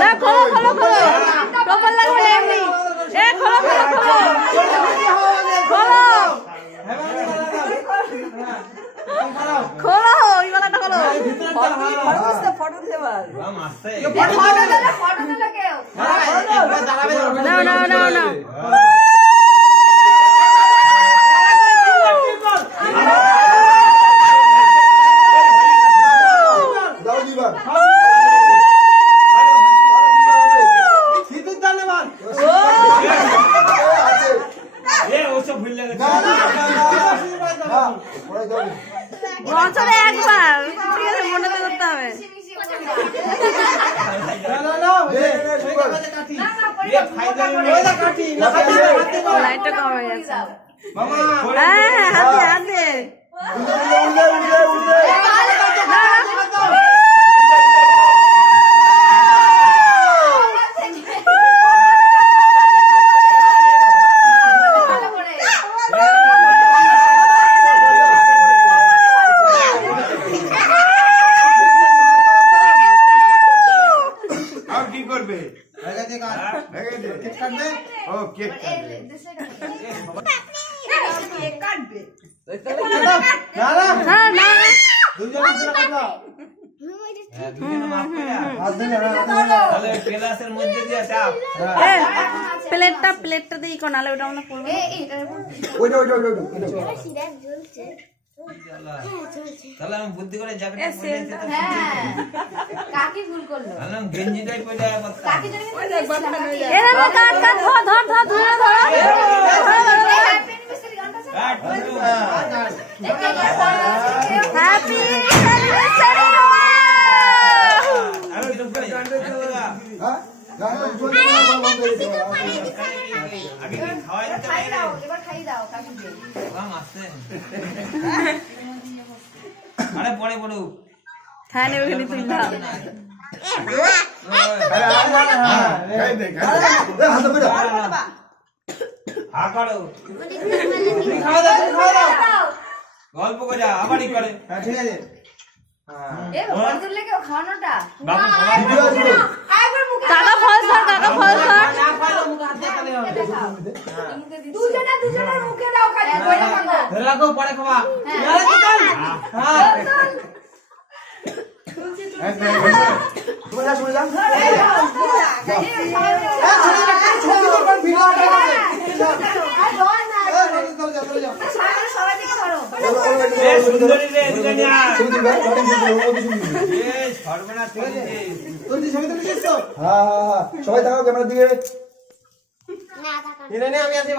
না খোলো খোলো খোলো টোপাল লাগবে এমনি এ খোলো খোলো খোলো খোলো খোলো ওই গলাটা খোলো ফটো দিতে পার ফটো দিলে কেউ নাও নাও নাও নাও বছরে একবার ঠিক আছে মনে করতে হবে লাইটটা কম হয়ে যাচ্ছে হ্যাঁ হ্যাঁ হাতে হাতে প্লেটটা প্লেটটা দিয়ে কোন আলো ওটা আমরা পড়বো তাহলে আমি বুদ্ধি করে জ্যাকেটটা পরে দিতে কাকি ভুল করলো আমি গেঞ্জিটাই পরে কাকি জানি এ না কাট কাট ধর ধর ধর ধরে ধর হ্যাপি অ্যানিভার্সারি আমি তো করে হ্যাঁ আগে খাওয়াই দাও এবার খাই দাও কাকিকে বাম আছে আরে পড়ে পড়ো হ্যাঁ নেবে খালি তুই না গল্প করে আবারই করে ঠিক আছে কাকা ফল ধর কাকা ফল ধর পরে খাওয়া সবাই থাকো ক্যামেরার দিকে আমি আসি